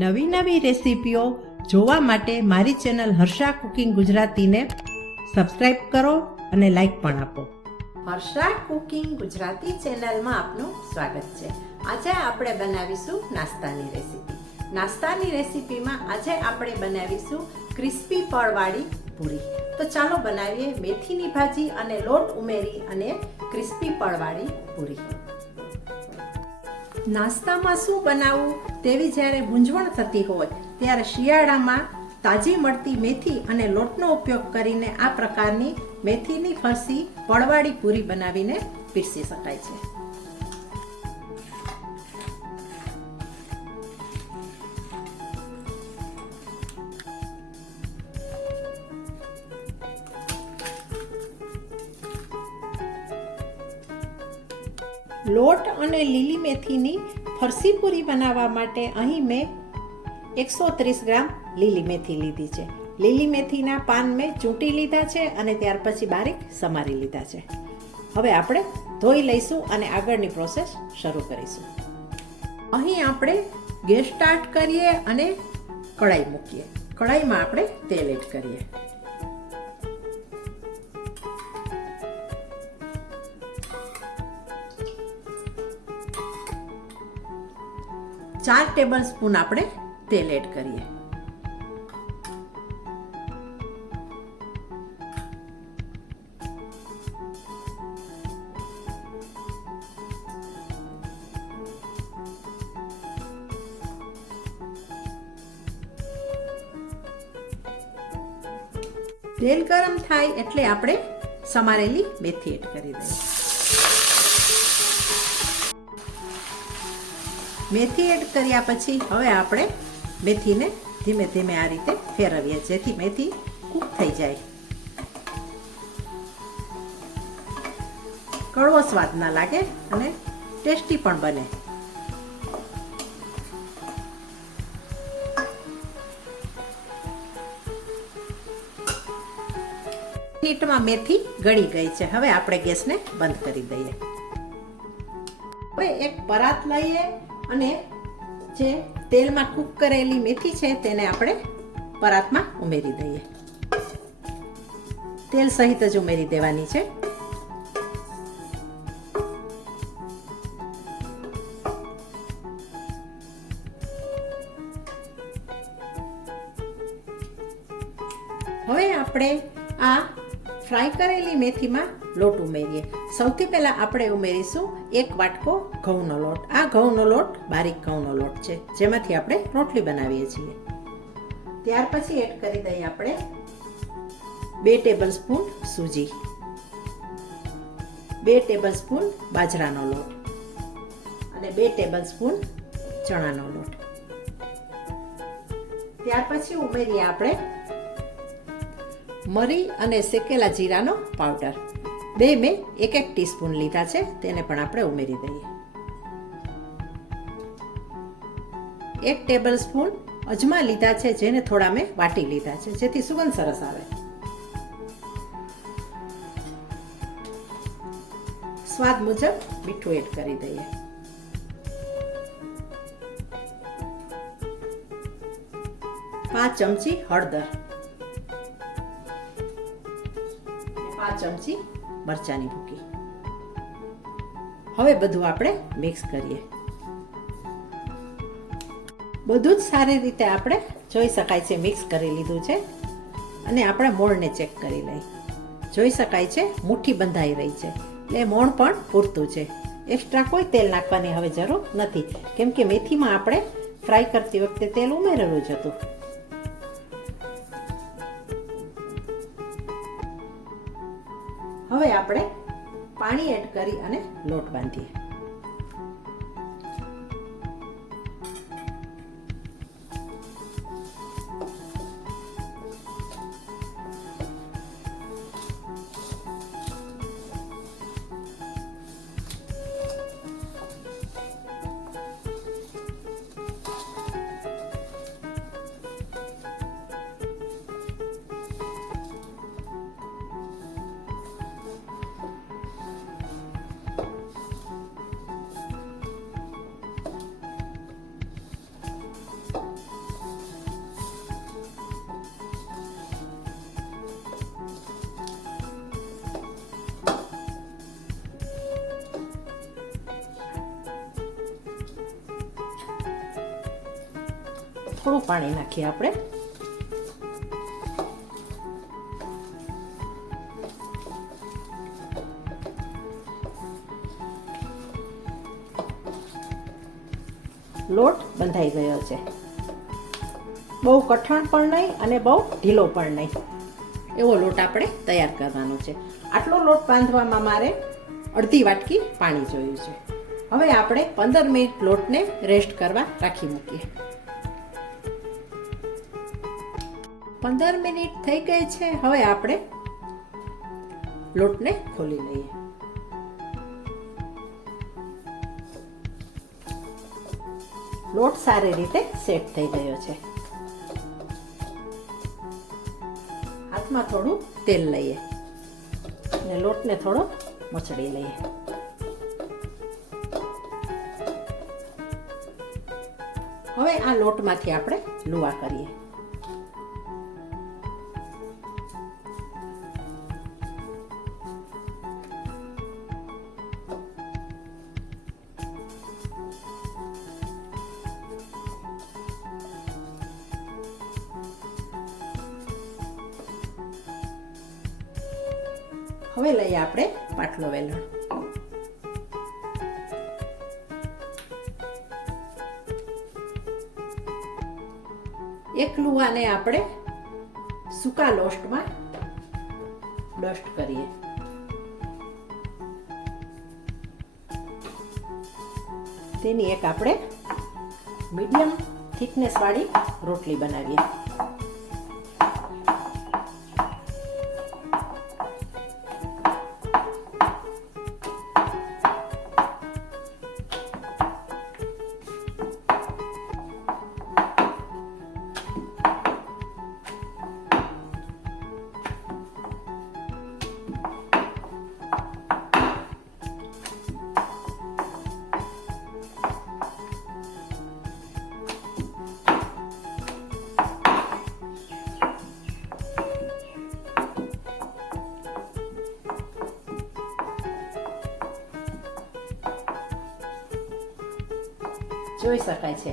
નવી નવી રેસીપીઓ જોવા માટે મારી ચેનલ હર્ષા કુકિંગ ગુજરાતીને સબસ્ક્રાઈબ કરો અને લાઈક પણ આપો. હર્ષા કુકિંગ ગુજરાતી ચેનલમાં આપનું સ્વાગત છે. આજે આપણે બનાવીશું નાસ્તાની રેસીપી. નાસ્તાની રેસીપીમાં આજે આપણે બનાવીશું ક્રિસ્પી પડવાળી પૂરી. તો ચાલો બનાવીએ મેથીની ભાજી અને લોટ ઉમેરી અને ક્રિસ્પી પડવાળી પૂરી. નાસ્તામાં શું બનાવવું તેવી જ્યારે મૂંઝવણ થતી હોય ત્યારે શિયાળામાં તાજી મળતી મેથી અને લોટનો ઉપયોગ કરીને આ પ્રકારની મેથીની ફરસી પડવાળી પૂરી બનાવીને પીરસી શકાય છે. લોટ અને લીલી મેથીની ફરસી પૂરી બનાવવા માટે અહીં મેં 130 ગ્રામ લીલી મેથી લીધી છે. લીલી મેથીના પાન મેં ચૂંટી લીધા છે અને ત્યાર પછી બારીક સમારી લીધા છે. હવે આપણે ધોઈ લઈશું અને આગળની પ્રોસેસ શરૂ કરીશું. અહીં આપણે ગેસ સ્ટાર્ટ કરીએ અને કઢાઈ મૂકીએ. કઢાઈમાં આપણે તેલ એડ કરીએ. ચાર ટેબલ સ્પૂન આપણે તેલ એડ કરીએ. તેલ ગરમ થાય એટલે આપણે સમારેલી મેથી એડ કરી દઈએ. મેથી એડ કર્યા પછી હવે આપણે મેથીને ધીમે ધીમે આ રીતે ફેરવીએ જેથી મેથી કૂક થઈ જાય. કડવો સ્વાદ ના લાગે અને ટેસ્ટી પણ બને. મિનિટમાં મેથી ગળી ગઈ છે. હવે આપણે ગેસને બંધ કરી દઈએ. હવે એક પરાત લઈએ અને જે તેલમાં કૂક કરેલી મેથી છે તેને આપણે પરાતમાં ઉમેરી દઈએ. તેલ સહિત જ ઉમેરી દેવાની છે. હવે આપણે આ ફ્રાય કરેલી મેથીમાં લોટ ઉમેરીએ. સૌથી પહેલાં આપણે ઉમેરીશું 1 વાટકો ઘઉંનો લોટ. આ ઘઉંનો લોટ બારીક ઘઉંનો લોટ છે જેમાંથી આપણે રોટલી બનાવીએ છીએ. ત્યાર પછી એડ કરી દઈએ આપણે 2 ટેબલ સ્પૂન સૂજી, 2 ટેબલ સ્પૂન બાજરાનો લોટ અને 2 ટેબલ સ્પૂન ચણાનો લોટ. ત્યાર પછી ઉમેરીએ આપણે મરી અને શેકેલા જીરાનો પાવડર. બે મેં 1 ટીસ્પૂન લીધા છે તેને પણ આપણે ઉમેરી દઈએ. 1 ટેબલ સ્પૂન અજમા લીધા છે જેને થોડા મેં વાટી લીધા છે જેથી સુગંધ સરસ આવે. સ્વાદ મુજબ મીઠું એડ કરી દઈએ. પાંચ ચમચી હળદર, 5 ચમચી મરચાની ભૂકી. હવે બધું આપણે મિક્સ કરીએ. બધું જ સારી રીતે આપણે જોઈ શકાય છે મિક્સ કરી લીધું છે અને આપણે મોણને ચેક કરી લઈએ. જોઈ શકાય છે મુઠ્ઠી બંધાઈ રહી છે એટલે મોણ પણ પૂરતું છે. એક્સ્ટ્રા કોઈ તેલ નાખવાની હવે જરૂર નથી કેમ કે મેથીમાં આપણે ફ્રાય કરતી વખતે તેલ ઉમેરેલું જ હતું. હવે આપણે પાણી એડ કરી અને લોટ બાંધીએ. થોડું પાણી નાખીએ આપણે. લોટ બંધાઈ ગયો છે. બહુ કઠણ પણ નહીં અને બહુ ઢીલો પણ નહીં, એવો લોટ આપણે તૈયાર કરવાનો છે. આટલો લોટ બાંધવામાં મારે અડધી વાટકી પાણી જોયું છે. હવે આપણે 15 મિનિટ લોટને રેસ્ટ કરવા રાખી મૂકીએ. 15 મિનિટ થઈ ગઈ છે. હવે આપણે લોટને ખોલી લઈએ. લોટ સારી રીતે સેટ થઈ ગયો છે. હાથમાં થોડું તેલ લઈએ અને લોટને થોડો મચડી લઈએ. હવે આ લોટમાંથી આપણે લુવા કરીએ. હવે લઈએ આપણે પાટલો વેલણ. એક લુવાને આપણે સૂકા લોટમાં ડસ્ટ કરીએ. તેની એક આપણે મીડિયમ થિકનેસ વાળી રોટલી બનાવીએ. જોઈ શકાય છે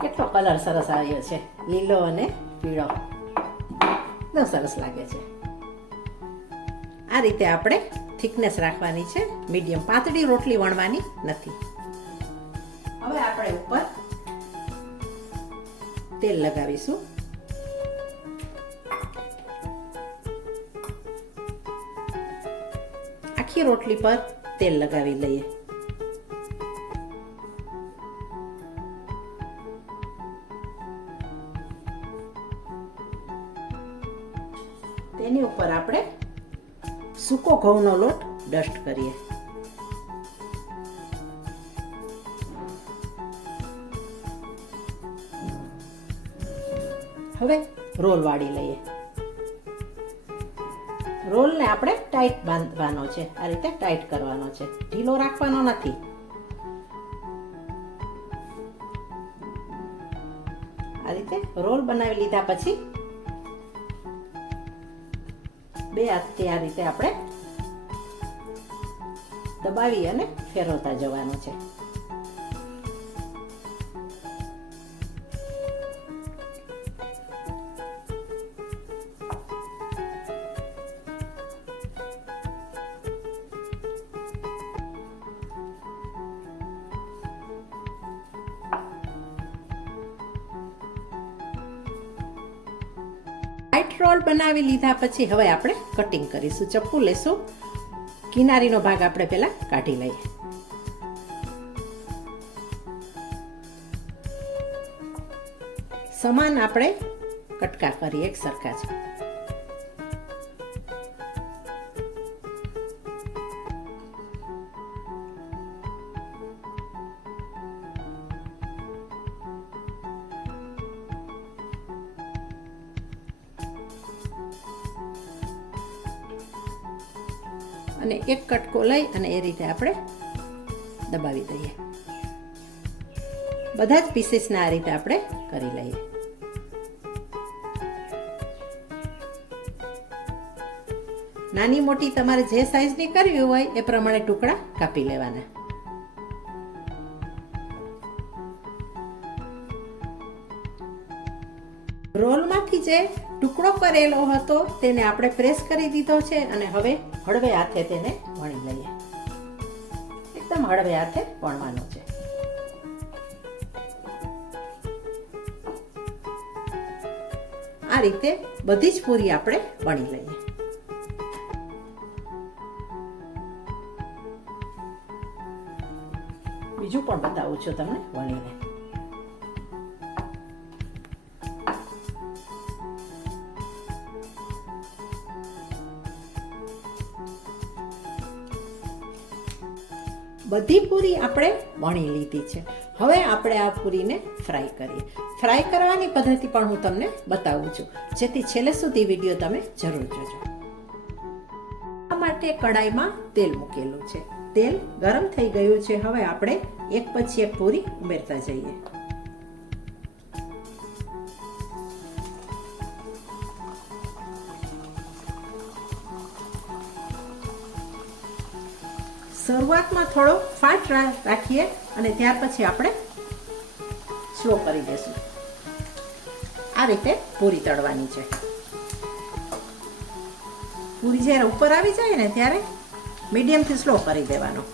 કેટલો કલર સરસ આવ્યો છે, લીલો અને પીળો. એકદમ સરસ લાગે છે. આ રીતે આપણે થિકનેસ રાખવાની છે, મીડિયમ. પાતળી રોટલી વણવાની નથી. હવે આપણે ઉપર તેલ લગાવીશું. આખી રોટલી પર તેલ લગાવી લઈએ. તેની ઉપર આપણે સૂકો ઘઉંનો લોટ ડસ્ટ કરીએ. હવે રોલ વાળી લઈએ. રોલને આપણે ટાઈટ બાંધવાનો છે. આ રીતે ટાઈટ કરવાનો છે, ઢીલો રાખવાનો નથી. આ રીતે રોલ બનાવી લીધા પછી બે હાથથી આ રીતે આપણે દબાવી અને ફેરવતા જવાનું છે. વ્હાઈટ રોલ બનાવી લીધા પછી હવે આપણે કટિંગ કરીશું. ચપ્પુ લેશું. કિનારીનો ભાગ આપણે પહેલા કાઢી લઈએ. સમાન આપણે કટકા કરીએ, એક સરખા છે. અને એક કટકો લઈ અને એ રીતે આપણે દબાવી દઈએ. બધા જ પીસીસને આ રીતે આપણે કરી લઈએ. નાની મોટી તમારે જે સાઈઝની કરવી હોય એ પ્રમાણે ટુકડા કાપી લેવાના. રોલમાંથી જે ટુકડો કરેલો હતો તેને આપણે પ્રેસ કરી દીધો છે અને હવે હળવે હાથે તેને વણી લઈએ. એકદમ હળવે હાથે વણવાનો છે. આ રીતે બધી જ પૂરી આપણે વણી લઈએ. બીજું પણ બતાવું છું તમને વણીને. બધી પૂરી આપણે વણી લીધી છે. હવે આપણે આ પૂરીને ફ્રાય કરીએ. ફ્રાય કરવાની પદ્ધતિ પણ હું તમને બતાવું છું, જેથી છેલ્લે સુધી વિડીયો તમે જરૂર જોજો. આ માટે કડાઈમાં તેલ મૂકેલું છે. તેલ ગરમ થઈ ગયું છે. હવે આપણે એક પછી એક પૂરી ઉમેરતા જઈએ. શરૂઆતમાં થોડો ફાટ રાખીએ અને ત્યાર પછી આપણે સ્લો કરી દઈશું. આ રીતે પૂરી તળવાની છે. પૂરી જ્યારે ઉપર આવી જાય ને ત્યારે મીડિયમથી સ્લો કરી દેવાનો.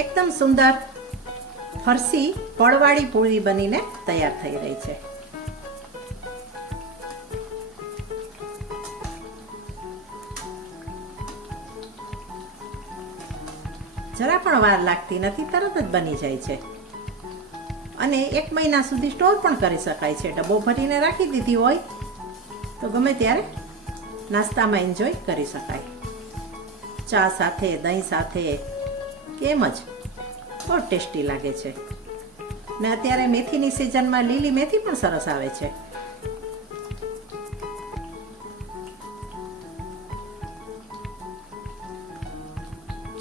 એકદમ સુંદર ફરસી પડવાળી પૂરી બનીને તૈયાર થઈ રહી છે. જરા પણ વાર લાગતી નથી, તરત જ બની જાય છે અને 1 મહિના સુધી સ્ટોર પણ કરી શકાય છે. ડબ્બો ભરીને રાખી દીધી હોય તો ગમે ત્યારે નાસ્તામાં એન્જોય કરી શકાય. ચા સાથે, દહીં સાથે એમ જ બહુ ટેસ્ટી લાગે છે. ને અત્યારે મેથીની સિઝનમાં લીલી મેથી પણ સરસ આવે છે.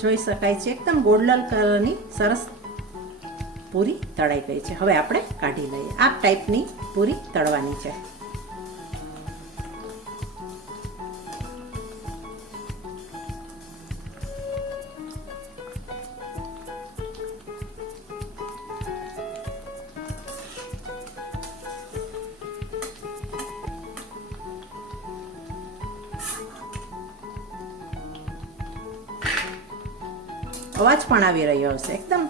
જોઈ શકાય છે એકદમ ગોલ્ડન કલરની સરસ પૂરી તળાઈ ગઈ છે. હવે આપણે કાઢી લઈએ. આ ટાઈપની પૂરી તળવાની છે. અવાજ પણ આવી રહ્યો હશે. એકદમ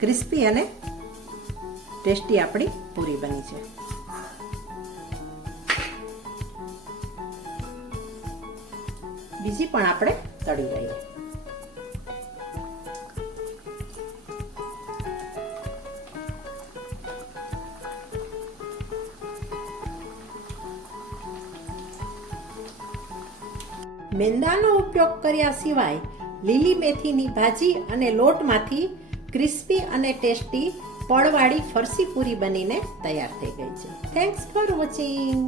ક્રિસ્પી અને ટેસ્ટી આપણી પૂરી બની છે. બીજી પણ આપણે તળી લઈએ. મેંદાનો ઉપયોગ કર્યા સિવાય લીલી મેથીની ભાજી અને લોટમાંથી ક્રિસ્પી અને ટેસ્ટી પડવાળી ફરસી પૂરી બનીને તૈયાર થઈ ગઈ છે. Thanks for watching.